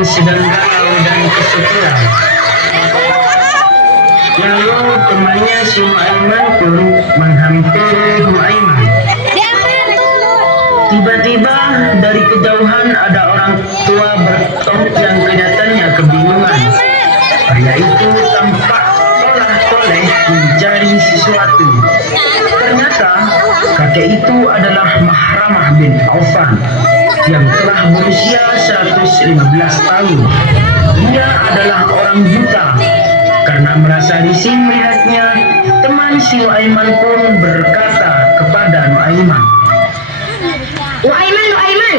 yang sedang galau dan kesepian. Lalu temannya si Muaiman pun menghampiri Muaiman. Tiba-tiba dari kejauhan ada orang tua bertop yang kelihatannya kebingungan. Pria itu tampak toleh-toleh mencari sesuatu. Ternyata kakek itu adalah Mahramah bin Aufan yang telah berusia 115 tahun. Dia adalah orang buta. Karena merasa risih melihatnya, teman si Nuaiman pun berkata kepada Nuaiman, Nuaiman,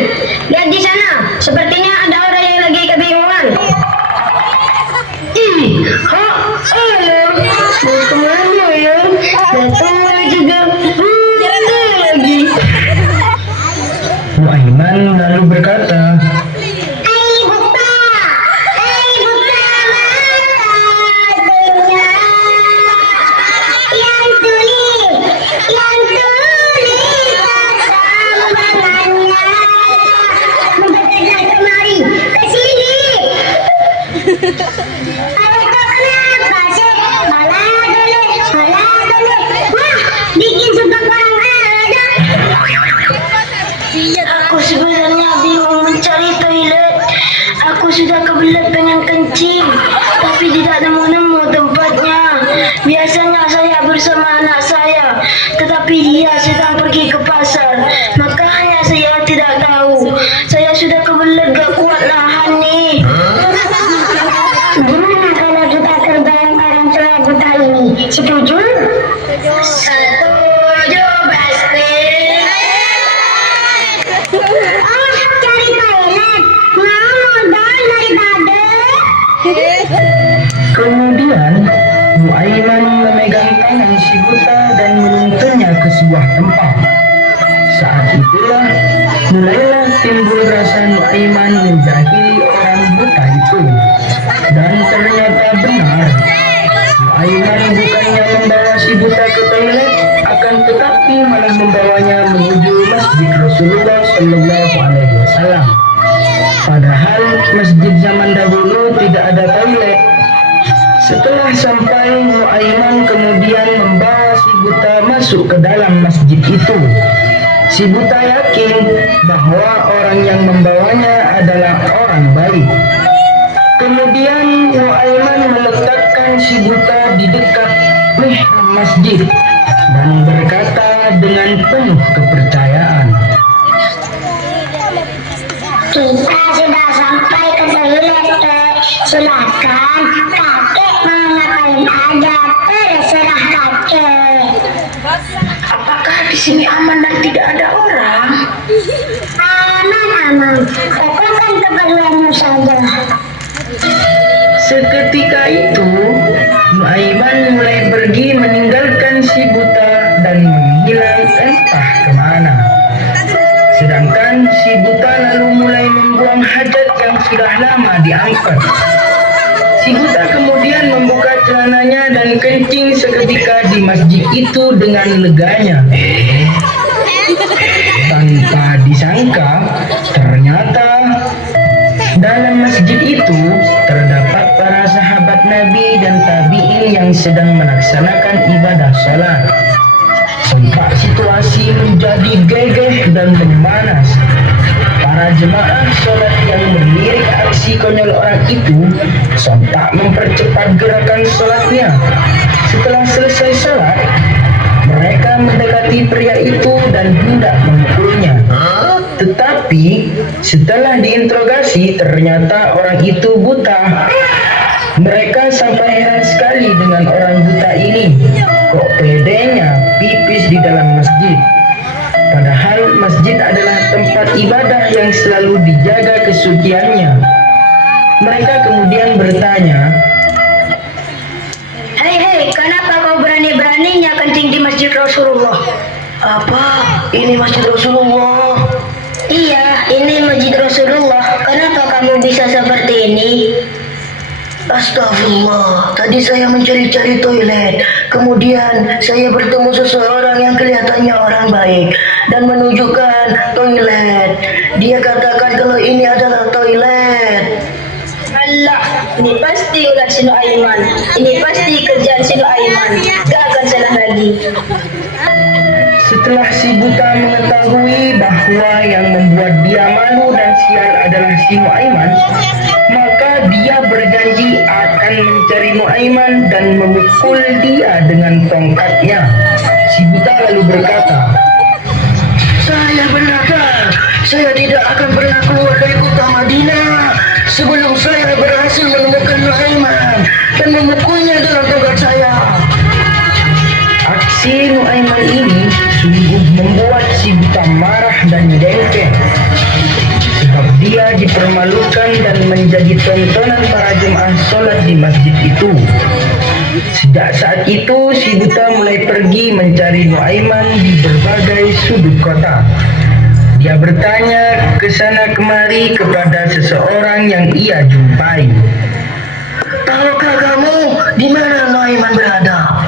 lihat di sana. Sepertinya ada orang yang lagi kebingungan. Halo, mau kemana ya? Datang juga lagi. Nuaiman lalu berkata, Aku sebenarnya bingung mencari toilet. Aku sudah kebelet pengen kencing, tapi tidak nemu-nemu tempatnya. Biasanya saya bersama anak saya, tetapi dia sedang pergi ke pasar. Makanya saya tidak tahu. Saya sudah kebelet gak kuat nahan nih. Gimana kalau kita kerjain orang tua buta ini? Setuju? Setuju, Basti. Cari toilet. Modal daripada. kemudian Nuaiman memegang tangan si buta dan menuntunnya ke sebuah tempat. Saat itulah mulailah timbul rasa Nuaiman menjahili orang buta itu. Dan ternyata benar, Nuaiman bukannya membawa si buta ke toilet, akan tetapi malah membawanya menuju masjid Rasulullah Shallallahu Alaihi Wasallam. Padahal masjid zaman dahulu tidak ada toilet. Setelah sampai, Nuaiman kemudian membawa si buta masuk ke dalam masjid itu. Si buta yakin bahwa orang yang membawanya adalah orang baik. Kemudian Nuaiman meletakkan si buta di dekat mihrab masjid dan berkata dengan penuh kepercayaan, Kita sudah sampai ke toilet, Kek. Silakan kakek mau ngapain aja, terserah kakek. Apakah di sini aman dan tidak ada orang? Aman. Lakukan keperluanmu saja. Seketika itu, Nuaiman mulai pergi meninggalkan si buta dan menghilang entah kemana. Sedangkan si buta lalu mulai membuang hajat yang sudah lama diangkat. Si buta kemudian membuka celananya dan kencing seketika di masjid itu dengan leganya. Tanpa disangka, ternyata dalam masjid itu terdapat para sahabat Nabi dan tabi'in yang sedang melaksanakan ibadah salat. Sontak situasi menjadi gegeh dan memanas. Para jemaah sholat yang melirik aksi konyol orang itu sontak mempercepat gerakan sholatnya. Setelah selesai sholat, mereka mendekati pria itu dan hendak memukulnya. Tetapi setelah diinterogasi ternyata orang itu buta. Mereka sampai heran sekali dengan orang buta ini. Kok pedenya pipis di dalam masjid? Padahal masjid adalah tempat ibadah yang selalu dijaga kesuciannya. Mereka kemudian bertanya, Hei, kenapa kau berani-beraninya kencing di masjid Rasulullah? Apa? Ini masjid Rasulullah. Iya, ini masjid Rasulullah. Kenapa kamu bisa seperti ini? Astagfirullah, tadi saya mencari-cari toilet. Kemudian saya bertemu seseorang yang kelihatannya orang baik dan menunjukkan toilet. Dia katakan kalau ini adalah toilet. Ini pasti ulah si Nuaiman. Ini pasti kerjaan si Nuaiman. Gak akan salah lagi. Setelah si buta mengetahui bahwa yang membuat dia malu dan sial adalah si Nuaiman, maka dia berjanji akan mencari Nuaiman dan memukul dia dengan tongkatnya. Si buta lalu berkata, Saya berlakar. Saya tidak akan pernah keluar dari kota Madinah sebelum saya berhasil menemukan Nuaiman dan memukulnya dengan tongkat saya. aksi Nuaiman ini sungguh membuat si buta marah dan dengki, sebab dia dipermalukan dan menjadi tontonan para jemaah sholat di masjid itu. Sejak saat itu si buta mulai pergi mencari Nuaiman di berbagai sudut kota. Dia bertanya ke sana kemari kepada seseorang yang ia jumpai. Tahukah kamu di mana Nuaiman berada?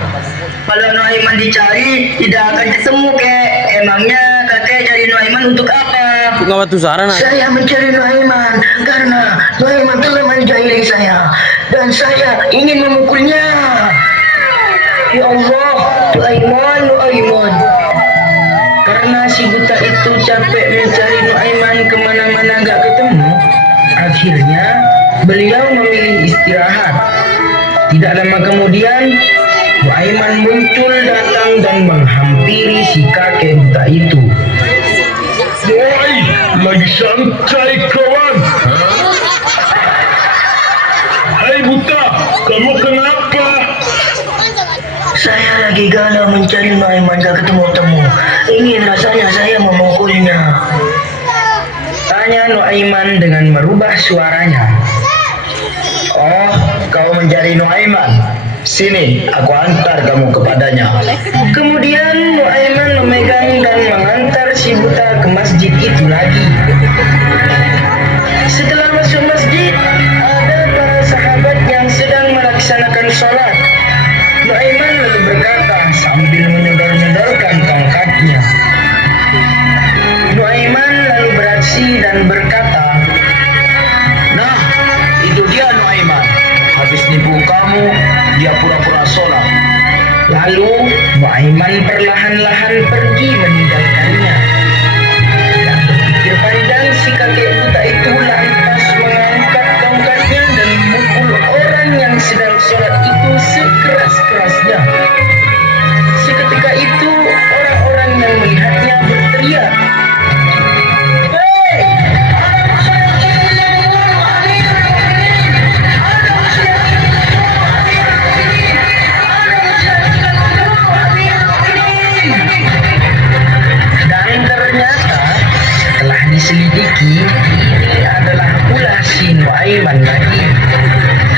Kalau Nuaiman dicari tidak akan ketemu, kek. Emangnya kakek cari Nuaiman untuk apa? Ngawat tu sarana. Saya mencari Nuaiman karena Nuaiman telah menjahili saya dan saya ingin memukulnya. Ya Allah, Nuaiman, Nuaiman. Karena si buta itu capek mencari Nuaiman kemana-mana gak ketemu, akhirnya beliau memilih istirahat. Tidak lama kemudian, Nuaiman muncul datang dan menghampiri si kakek buta itu. Woi, lagi santai kawan. Hai buta, kamu kenapa? Saya lagi galau mencari Nuaiman gak ketemu-temu. Ingin rasanya saya memukulnya. Tanya Nuaiman dengan merubah suaranya. Oh, kau mencari Nuaiman? Sini, aku antar kamu kepadanya. Kemudian Nuaiman memegang dan mengantar si buta ke masjid itu lagi. Setelah masuk masjid, ada para sahabat yang sedang melaksanakan sholat. Nuaiman lalu berkata sambil menyodor-nyodorkan tongkatnya. Nuaiman lalu beraksi dan berkata, Nah, itu dia Nuaiman. Habis nipu kamu, dia pura-pura sholat. lalu Nuaiman perlahan-lahan pergi meninggalkannya. Tak berpikir panjang, si kakek buta itu lantas mengangkat tongkatnya dan memukul orang yang sedang sholat itu sekeras-kerasnya. Seketika itu orang-orang yang melihatnya berteriak, "Hei, dan ternyata setelah diselidiki, ini adalah ulah si Nuaiman lagi.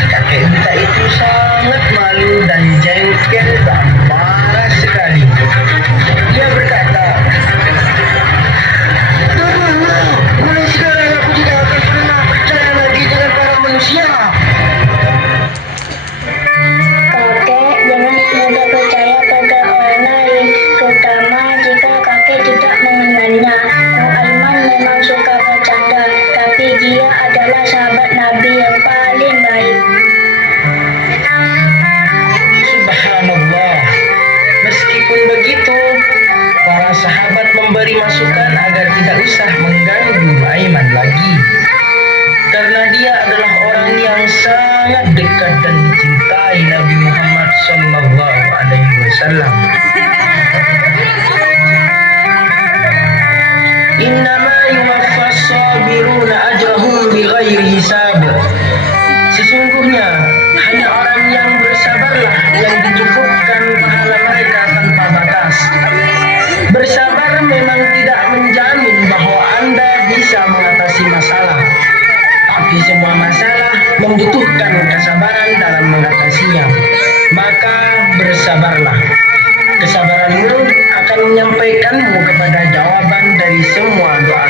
Kakek buta itu sangat malu dan jengkel dan marah sekali. Dia berkata, Tolonglah, mulai sekarang aku tidak akan pernah percaya lagi dengan para manusia. Kakek jangan mudah percaya pada orang lain, terutama jika kakek tidak mengenalnya. Nuaiman memang suka bercanda, tapi dia adalah sahabat Nabi yang paling baik. Subhanallah. Meskipun begitu, para sahabat memberi masukan agar tidak usah mengganggu Nuaiman lagi. Karena dia adalah orang yang sangat dekat dan dicintai Nabi Muhammad SAW. Innama yuwaffas sabiruna ajrahum bighairi hisab. Sesungguhnya hanya orang yang bersabarlah yang dicukupkan pahala mereka tanpa batas. Bersabar memang tidak menjamin bahwa Anda bisa mengatasi masalah, tapi semua masalah membutuhkan kesabaran dalam mengatasinya. Maka bersabarlah. Kesabaranmu akan menyampaikanmu kepada jawaban dari semua doa